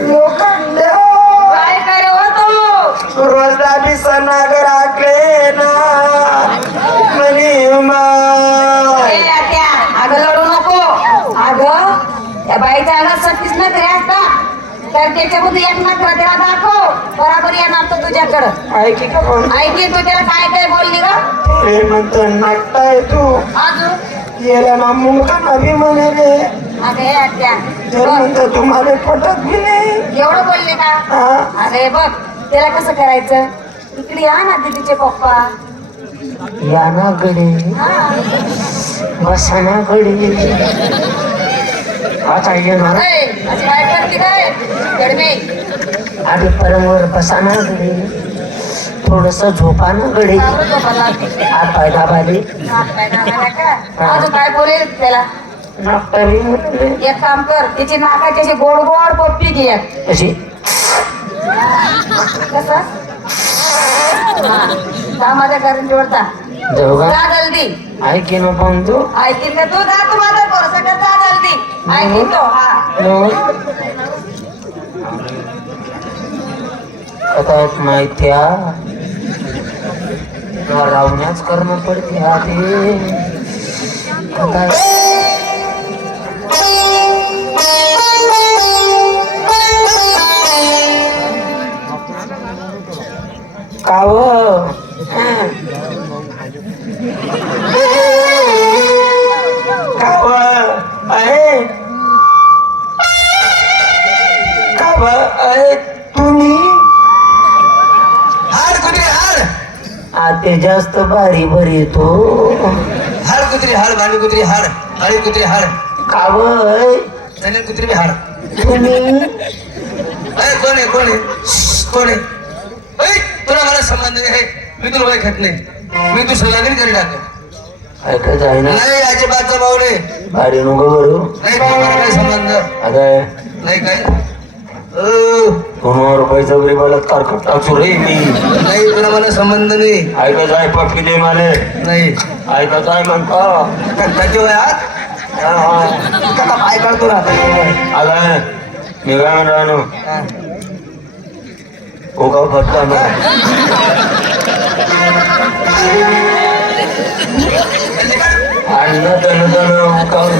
लोखंड काय आकले ना अगं लढू नको. अगं त्या बाईच्या अंगात सतीच तरी असता तर त्याच्यामध्ये एक नखरा त्याला दाखव बराबर येणार तो तुझ्याकडं ऐकी का कोण ऐकी तू त्याला काय काय बोलली ग हे म्हणतो नाटताय तू अजून येला ना मुंगा नवी म्हणे रे अगं हे आत्या म्हणतो तुम्हाला पटत बी नाही? एवढं बोलले का? अरे बघ त्याला कसं करायचं? इकडे या ना दीदीचे पप्पा. या ना गडे. बसा ना गडे. आता येणार? अशी काय करते काय? कडमे आधी परमवर बसा ना गडे. थोडस झोपा ना गडे. हात पाय दाबाले हात पाय दाबायला का? अजून काय बोलेल त्याला? एक काम कर त्याची नाकाची अशी गोड गोड पप्पी घे एक. अशी. कसं? हा. जा माझ्या घरून जा. जाऊ का? जा जल्दी. ऐकी ना पण तू. ऐकीन का तू जा तू माझा जा जल्दी. ऐकीन तो हा. आता एक माहित्या रावण्याच करणं पडते आधी. आता काव. काव. तुम्ही? कुत्री हाड आते जास्त बारी बरी तो हाड कुत्री हाड भांडी कुत्री हाड काळी कुत्री हाड काव धने कुत्री बी हाड तुम्ही? अरे कोण आहे कोण आहे? आहे? संबंध नाही. हे, मी तुला काही खात नाही. मी तू सल्ला नाही करी टाक ऐकत आहे ना? नाही अजिबातचा भाऊ नाही. बारी नको बरू नाही तुम्हाला काही संबंध? आता नाही काय? अ, दोन रुपयाचा गरीब बलात्कार करता रे मी. नाही तुला मला संबंध नाही. ऐकत आहे पप्पी दे माले. नाही. ऐकत आहे म्हणतो त्याची वय हात कसा पाय काढतो ना आला. मी काय म्हणून राहतो हा. उगाव फक्त ना अन्न तन तन उगाव